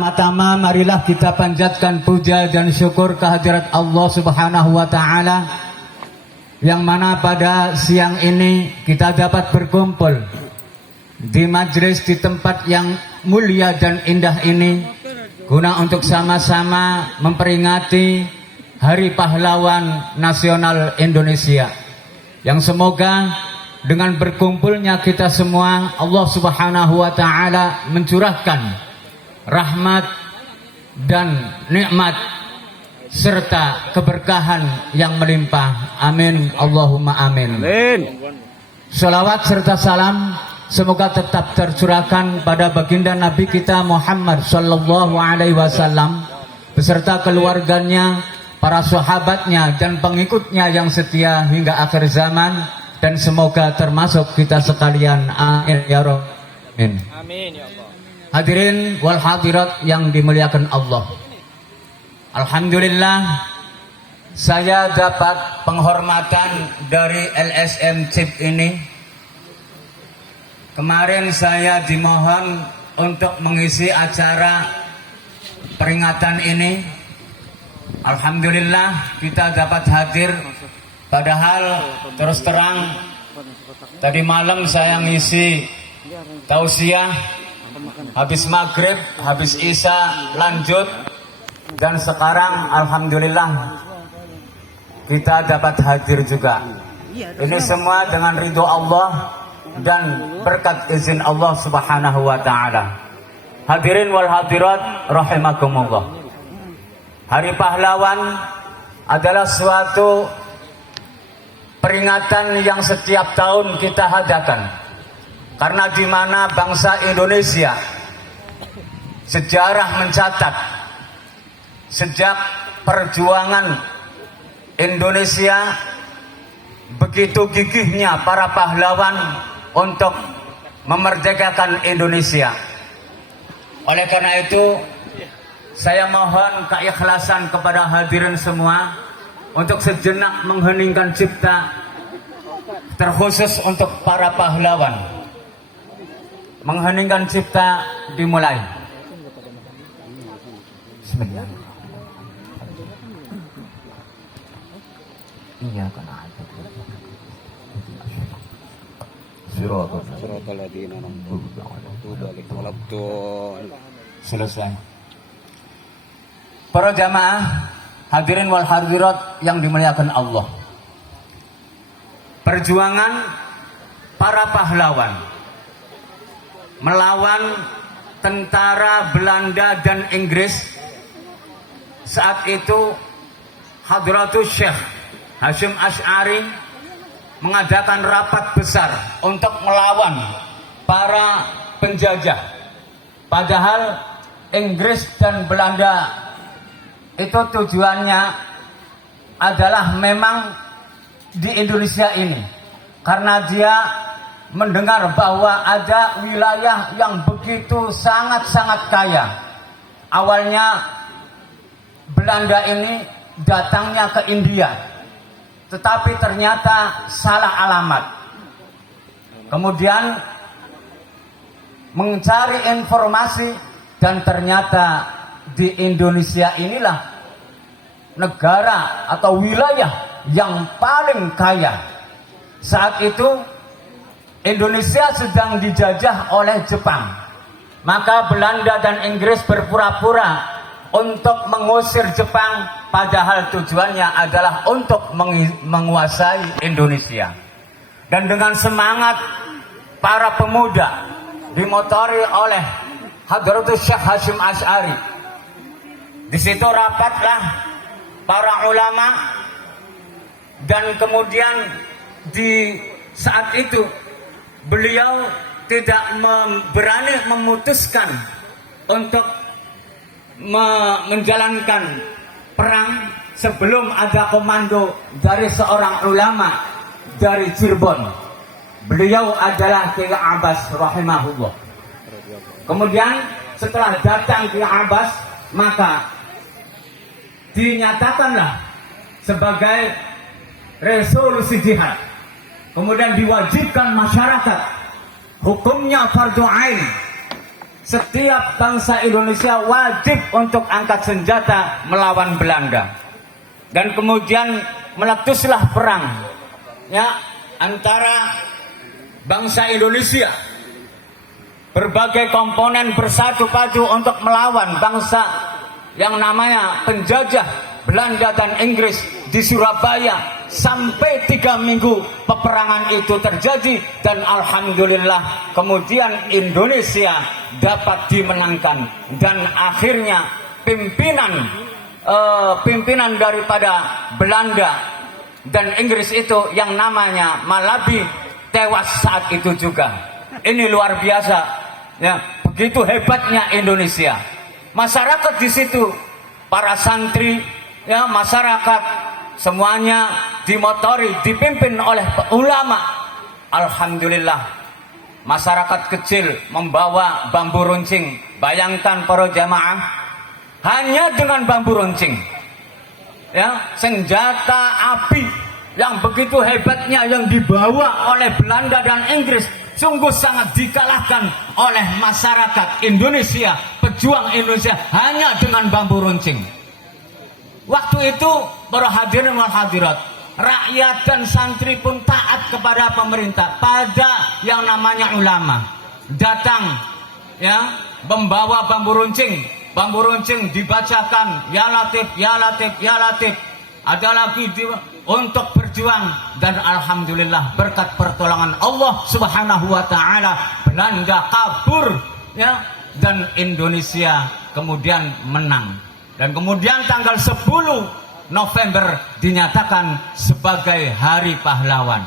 Pertama, marilah kita panjatkan puja dan syukur kehadirat Allah Subhanahu wa Ta'ala, yang mana pada siang ini kita dapat berkumpul di majelis di tempat yang mulia dan indah ini, guna untuk sama-sama memperingati Hari Pahlawan Nasional Indonesia, yang semoga dengan berkumpulnya kita semua, Allah Subhanahu wa Ta'ala mencurahkan rahmat dan nikmat serta keberkahan yang melimpah. Amin, Allahumma amin. Amin. Salawat serta salam semoga tetap tercurahkan pada baginda Nabi kita Muhammad sallallahu alaihi wasallam beserta keluarganya, para sahabatnya dan pengikutnya yang setia hingga akhir zaman, dan semoga termasuk kita sekalian. Amin ya rabbal alamin. Amin ya Allah. Hadirin wal hadirat yang dimuliakan Allah, alhamdulillah saya dapat penghormatan dari LSM CIP ini. Kemarin saya dimohon untuk mengisi acara peringatan ini. Alhamdulillah kita dapat hadir, padahal terus terang tadi malam saya ngisi tausiah, habis maghrib, habis isya lanjut, dan sekarang alhamdulillah kita dapat hadir juga. Ini semua dengan ridho Allah dan berkat izin Allah Subhanahu wa Ta'ala. Hadirin wal hadirat rahimakumullah, Hari Pahlawan adalah suatu peringatan yang setiap tahun kita adakan, karena di mana bangsa Indonesia sejarah mencatat sejak perjuangan Indonesia begitu gigihnya para pahlawan untuk memerdekakan Indonesia. Oleh karena itu saya mohon keikhlasan kepada hadirin semua untuk sejenak mengheningkan cipta, terkhusus untuk para pahlawan. Mengheningkan cipta dimulai. Iyyaka na'budu wa Siratal ladzina an'amta 'alaihim. Selesai. Para jamaah, hadirin wal hadirat yang dimuliakan Allah, perjuangan para pahlawan melawan tentara Belanda dan Inggris saat itu, Hadratus Syekh Hasyim Asy'ari mengadakan rapat besar untuk melawan para penjajah. Padahal Inggris dan Belanda itu tujuannya adalah memang di Indonesia ini, karena dia mendengar bahwa ada wilayah yang begitu sangat-sangat kaya. Awalnya Belanda ini datangnya ke India, tetapi ternyata salah alamat. Kemudian mencari informasi, dan ternyata di Indonesia inilah negara atau wilayah yang paling kaya. Saat itu Indonesia sedang dijajah oleh Jepang, maka Belanda dan Inggris berpura-pura untuk mengusir Jepang, padahal tujuannya adalah untuk menguasai Indonesia. Dan dengan semangat para pemuda dimotori oleh Hadratus Syekh Hasyim Asy'ari, di situ rapatlah para ulama, dan kemudian di saat itu beliau tidak berani memutuskan untuk menjalankan perang sebelum ada komando dari seorang ulama dari Cirebon. Beliau adalah Kiai Abbas rahimahullah. Kemudian setelah datang Kiai Abbas, maka dinyatakanlah sebagai resolusi jihad. Kemudian diwajibkan masyarakat, hukumnya fardu ain, setiap bangsa Indonesia wajib untuk angkat senjata melawan Belanda. Dan kemudian meletuslah perang ya antara bangsa Indonesia. Berbagai komponen bersatu padu untuk melawan bangsa yang namanya penjajah Belanda dan Inggris di Surabaya. Sampai 3 minggu peperangan itu terjadi, dan alhamdulillah kemudian Indonesia dapat dimenangkan, dan akhirnya pimpinan daripada Belanda dan Inggris itu yang namanya Malabi tewas saat itu juga. Ini luar biasa ya, begitu hebatnya Indonesia. Masyarakat di situ, para santri ya, masyarakat semuanya dimotori, dipimpin oleh ulama. Alhamdulillah, masyarakat kecil membawa bambu runcing. Bayangkan para jamaah, hanya dengan bambu runcing ya, senjata api yang begitu hebatnya yang dibawa oleh Belanda dan Inggris sungguh sangat dikalahkan oleh masyarakat Indonesia, pejuang Indonesia, hanya dengan bambu runcing. Waktu itu para hadirin wal hadirat, rakyat dan santri pun taat kepada pemerintah, pada yang namanya ulama. Datang ya, membawa bambu runcing. Bambu runcing dibacakan ya latif, ya latif, ya latif. Ada lagi untuk berjuang, dan alhamdulillah berkat pertolongan Allah Subhanahu wa taala Belanda kabur ya, dan Indonesia kemudian menang. Dan kemudian tanggal 10 November dinyatakan sebagai Hari Pahlawan.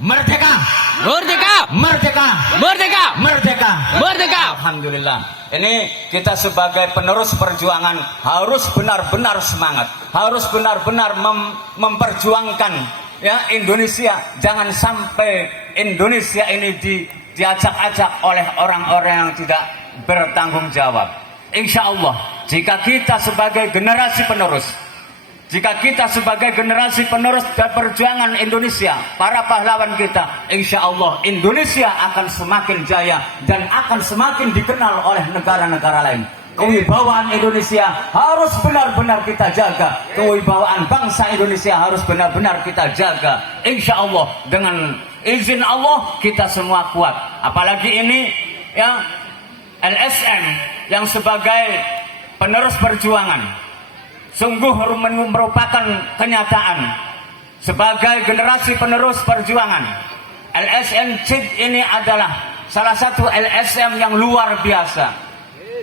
Merdeka! Merdeka! Merdeka! Merdeka! Merdeka! Merdeka! Alhamdulillah. Ini kita sebagai penerus perjuangan harus benar-benar semangat, harus benar-benar memperjuangkan ya Indonesia. Jangan sampai Indonesia ini diacak-acak oleh orang-orang yang tidak bertanggung jawab. Insya Allah, jika kita sebagai generasi penerus, dan perjuangan Indonesia, para pahlawan kita, insya Allah Indonesia akan semakin jaya dan akan semakin dikenal oleh negara-negara lain. Kewibawaan Indonesia harus benar-benar kita jaga. Kewibawaan bangsa Indonesia harus benar-benar kita jaga. Insya Allah, dengan izin Allah kita semua kuat. Apalagi ini ya, LSM yang sebagai penerus perjuangan, sungguh merupakan kenyataan. Sebagai generasi penerus perjuangan, LSM CID ini adalah salah satu LSM yang luar biasa.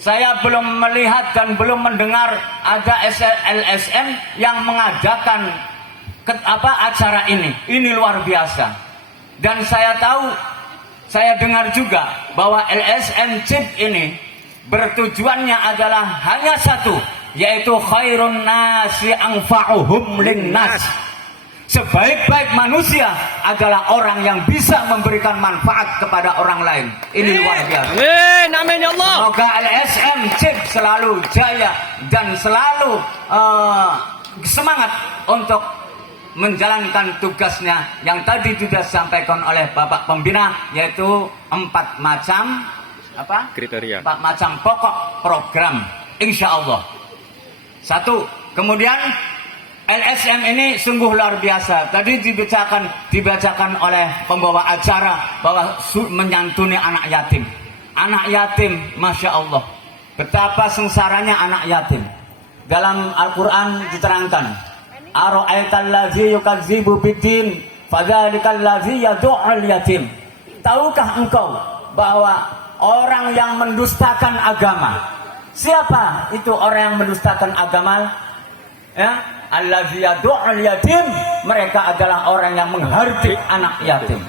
Saya belum melihat dan belum mendengar ada LSM yang mengadakan acara ini. Ini luar biasa. Dan saya tahu, saya dengar juga bahwa LSM CID ini bertujuannya adalah hanya satu, yaitu khairun nasi anfa'uhum linnas. Sebaik-baik manusia adalah orang yang bisa memberikan manfaat kepada orang lain. Ini luar biasa. Amin ya Allah. Semoga LSM CID selalu jaya dan selalu semangat untuk menjalankan tugasnya yang tadi sudah disampaikan oleh Bapak Pembina, yaitu 4 macam kriteria, 4 macam pokok program, insya Allah. 1, kemudian LSM ini sungguh luar biasa. Tadi dibacakan oleh pembawa acara bahwa menyantuni anak yatim. Anak yatim, masya Allah, betapa sengsaranya anak yatim. Dalam Al-Quran diterangkan, ara'aital ladzi yukadzibu biddin fadzalikal ladzi yad'ul yatim. Tahukah engkau bahwa orang yang mendustakan agama, siapa itu orang yang mendustakan agama? Ya, allazi yad'ul yatim, mereka adalah orang yang menghardik anak yatim.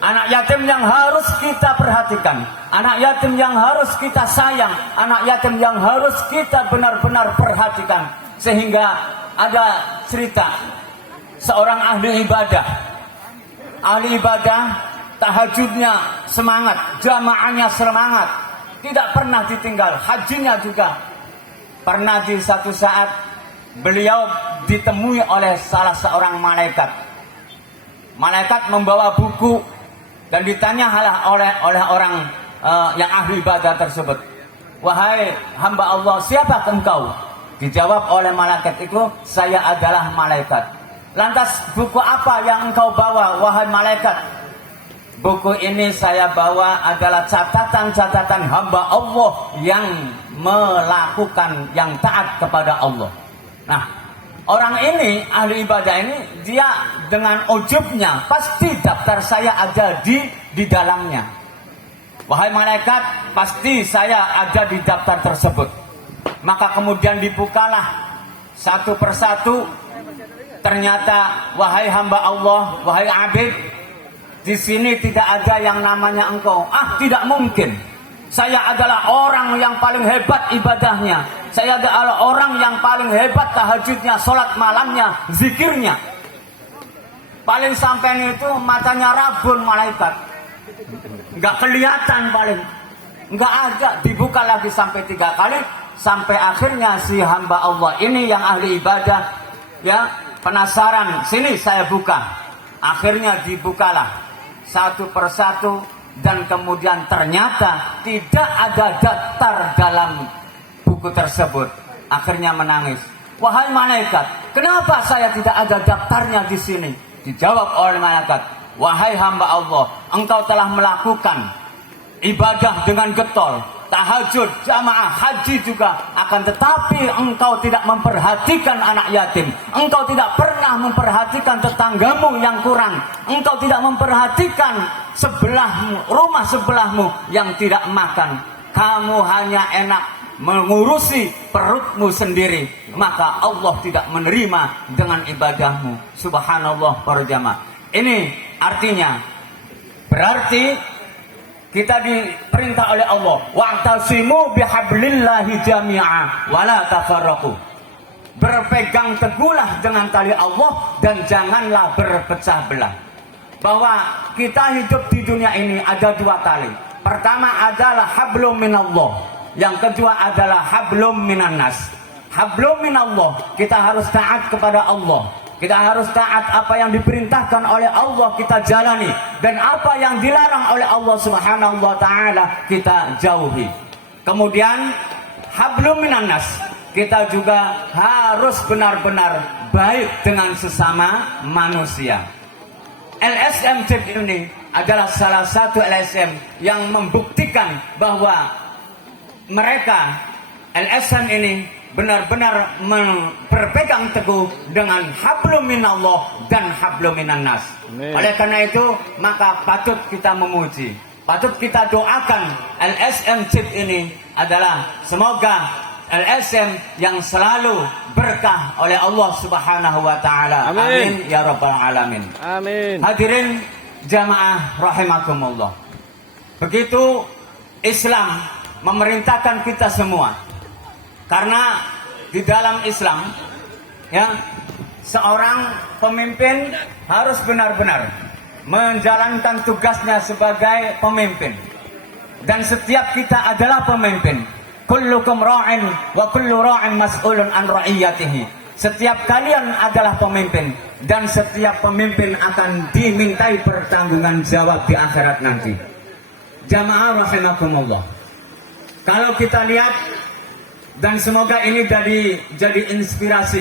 Anak yatim yang harus kita perhatikan, anak yatim yang harus kita sayang, anak yatim yang harus kita benar-benar perhatikan. Sehingga ada cerita seorang ahli ibadah, tahajudnya semangat, jamaahnya semangat, tidak pernah ditinggal, hajinya juga. Pernah di satu saat beliau ditemui oleh salah seorang malaikat. Malaikat membawa buku dan ditanya oleh orang yang ahli ibadah tersebut, wahai hamba Allah, siapa engkau? Dijawab oleh malaikat itu, saya adalah malaikat. Lantas buku apa yang engkau bawa, wahai malaikat? Buku ini saya bawa adalah catatan-catatan hamba Allah yang melakukan, yang taat kepada Allah. Nah, orang ini, ahli ibadah ini, dia dengan ujubnya, pasti daftar saya ada di dalamnya. Wahai malaikat, pasti saya ada di daftar tersebut. Maka kemudian dibukalah satu persatu. Ternyata, wahai hamba Allah, wahai abid, di sini tidak ada yang namanya engkau. Tidak mungkin. Saya adalah orang yang paling hebat ibadahnya. Saya adalah orang yang paling hebat tahajudnya, sholat malamnya, zikirnya. Paling sampai itu matanya rabun malaikat. Nggak kelihatan paling. Nggak ada. Dibuka lagi sampai 3 kali. Sampai akhirnya si hamba Allah ini yang ahli ibadah, ya, penasaran, sini saya buka. Akhirnya dibukalah satu persatu, dan kemudian ternyata tidak ada daftar dalam buku tersebut. Akhirnya menangis. Wahai malaikat, kenapa saya tidak ada daftarnya di sini? Dijawab oleh malaikat, wahai hamba Allah, engkau telah melakukan ibadah dengan getol, tahajud, jamaah, haji juga, akan tetapi engkau tidak memperhatikan anak yatim, engkau tidak pernah memperhatikan tetanggamu yang kurang, engkau tidak memperhatikan sebelahmu, rumah sebelahmu yang tidak makan. Kamu hanya enak mengurusi perutmu sendiri, maka Allah tidak menerima dengan ibadahmu. Subhanallah para jamaah. Ini artinya berarti kita diperintah oleh Allah, wa'tasimu bihablillahi jami'a wa la tafarraqu. Berpegang teguhlah dengan tali Allah dan janganlah berpecah belah. Bahwa kita hidup di dunia ini ada 2 tali. Pertama adalah hablum minallah, yang kedua adalah hablum minannas. Hablum minallah, kita harus taat kepada Allah. Kita harus taat apa yang diperintahkan oleh Allah, kita jalani, dan apa yang dilarang oleh Allah Subhanahu wa taala kita jauhi. Kemudian hablum minannas, kita juga harus benar-benar baik dengan sesama manusia. LSM JIT ini adalah salah satu LSM yang membuktikan bahwa mereka LSM ini benar-benar berpegang teguh dengan hablum minallah dan hablum minannas. Oleh karena itu, maka patut kita memuji, patut kita doakan LSM JIT ini adalah semoga LSM yang selalu berkah oleh Allah Subhanahu wa taala. Amin ya rabbal alamin. Amin. Hadirin jamaah rahimakumullah. Begitu Islam memerintahkan kita semua. Karena di dalam Islam, ya, seorang pemimpin harus benar-benar menjalankan tugasnya sebagai pemimpin. Dan setiap kita adalah pemimpin. Kullukum ra'in wa kullu ra'in mas'ulun an ra'iyatihi. Setiap kalian adalah pemimpin, dan setiap pemimpin akan dimintai pertanggungan jawab di akhirat nanti. Jamaah rahimakumullah. Kalau kita lihat, dan semoga ini jadi inspirasi